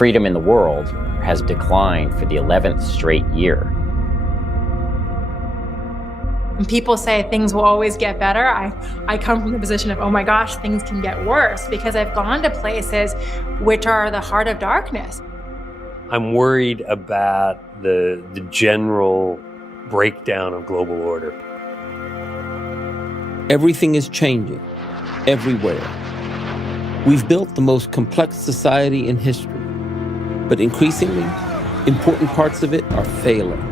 freedom in the world has declined for the 11th straight year. When people say things will always get better, I come from the position of, oh my gosh, things can get worse, because I've gone to places which are the heart of darkness. I'm worried about the general breakdown of global order. Everything is changing, everywhere. We've built the most complex society in history, but increasingly, important parts of it are failing.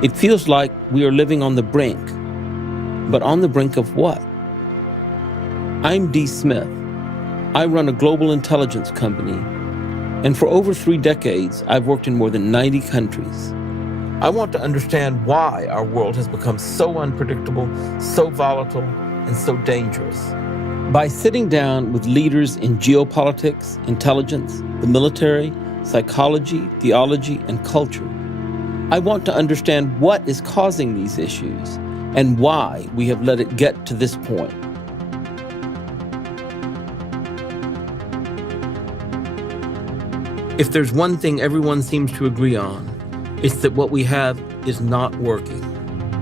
It feels like we are living on the brink, but on the brink of what? I'm Dee Smith. I run a global intelligence company, and for over 3 decades, I've worked in more than 90 countries. I want to understand why our world has become so unpredictable, so volatile, and so dangerous. By sitting down with leaders in geopolitics, intelligence, the military, psychology, theology, and culture, I want to understand what is causing these issues and why we have let it get to this point. If there's one thing everyone seems to agree on, it's that what we have is not working.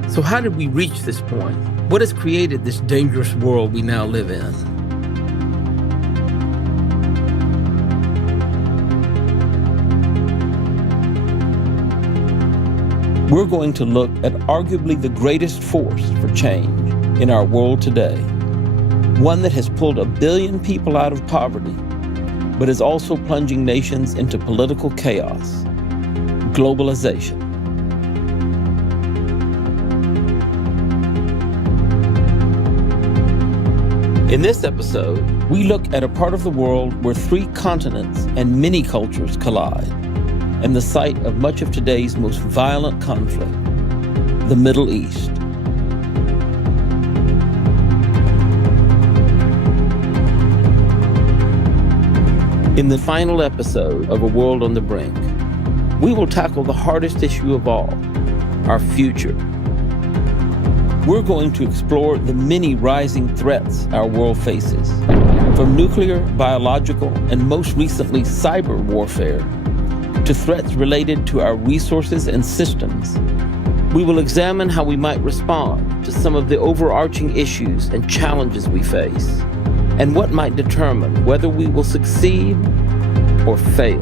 So how did we reach this point? What has created this dangerous world we now live in? We're going to look at arguably the greatest force for change in our world today, one that has pulled 1 billion people out of poverty, but is also plunging nations into political chaos: globalization. In this episode, we look at a part of the world where 3 continents and many cultures collide, and the site of much of today's most violent conflict, the Middle East. In the final episode of A World on the Brink, we will tackle the hardest issue of all, our future. We're going to explore the many rising threats our world faces, from nuclear, biological, and most recently cyber warfare, to threats related to our resources and systems. We will examine how we might respond to some of the overarching issues and challenges we face, and what might determine whether we will succeed or fail.